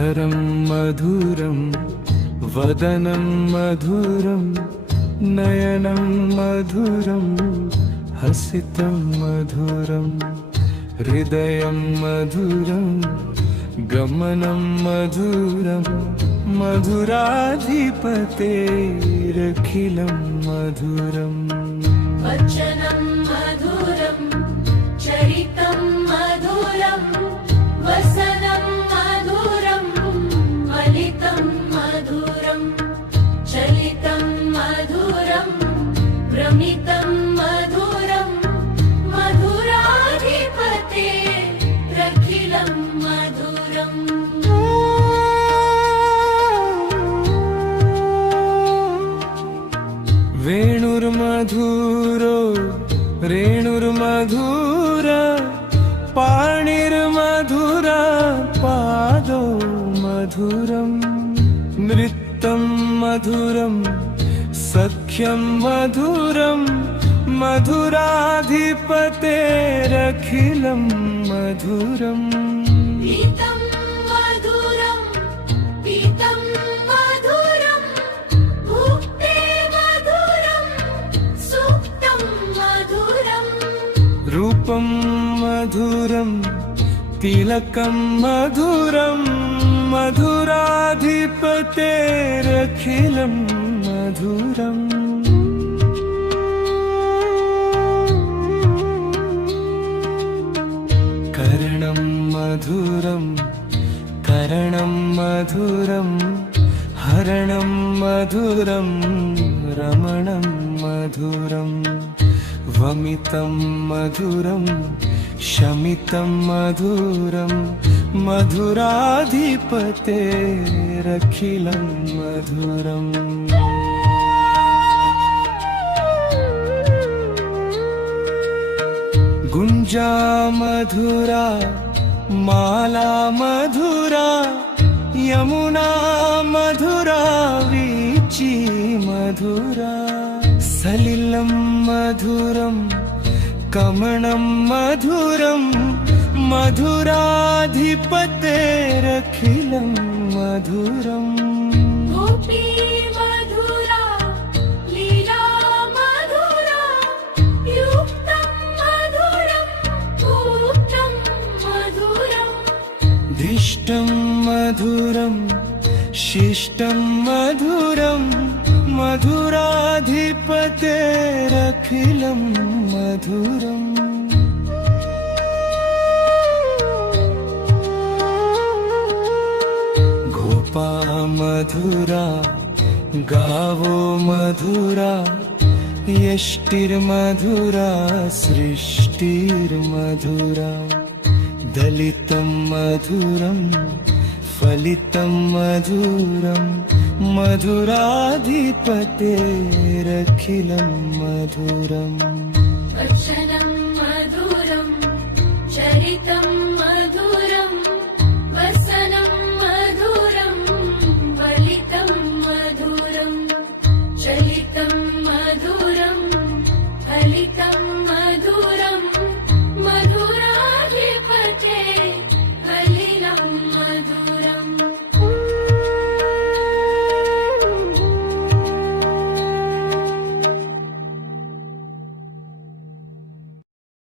मुखरं मधुरं वदनं मधुरं नयनं मधुरं हसितं मधुरं हृदयं मधुरं गमनं मधुरं मधुराधिपतेरखिलं मधुरम् वचनं मधुरं चरितं मधुरं वसनं मधुरं फलितं मधुरं चलितं मधुरं भ्रमितं मधुरं मधुराधिपतेरखिलं मधुरम् वेणुर्मधुरो रेणुर्मधुर पाणिर्मधुरा पादो मधुरं नृत्यं मधुरं सख्यं मधुरं मधुराधिपतेरखिलं मधुरम् पीतं मधुरं पीतं मधुरं भुक्ते मधुरं सुप्तं मधुरं रूपं मधुरं तिलकं मधुरं मधुराधिपतेरखिलं मधुरम् कर्णं मधुरं करणं मधुरं हरणं मधुरं रमणं मधुरं वमितं मधुरं शमितं मधुरं मधुराधिपतेरखिलं मधुरम् गुञ्जा मधुरा माला मधुरा यमुना मधुरा वीची मधुरा सलिलं मधुरं कमलं मधुरं मधुराधिपतेरखिलं मधुरम् गोपी मधुरा लीला मधुरा युक्तं मधुरं गुप्तं मधुरं दिष्टं मधुरं शिष्टं मधुरं मधुराधिपतेरखिलं मधुरम् गोपा मधुरा गावो मधुरा यष्टिर्मधुरा सृष्टिर्मधुरा दलितं मधुरं फलितं मधुरं मधुराधिपतेरखिलं मधुरम् वचनं मधुरं चरितं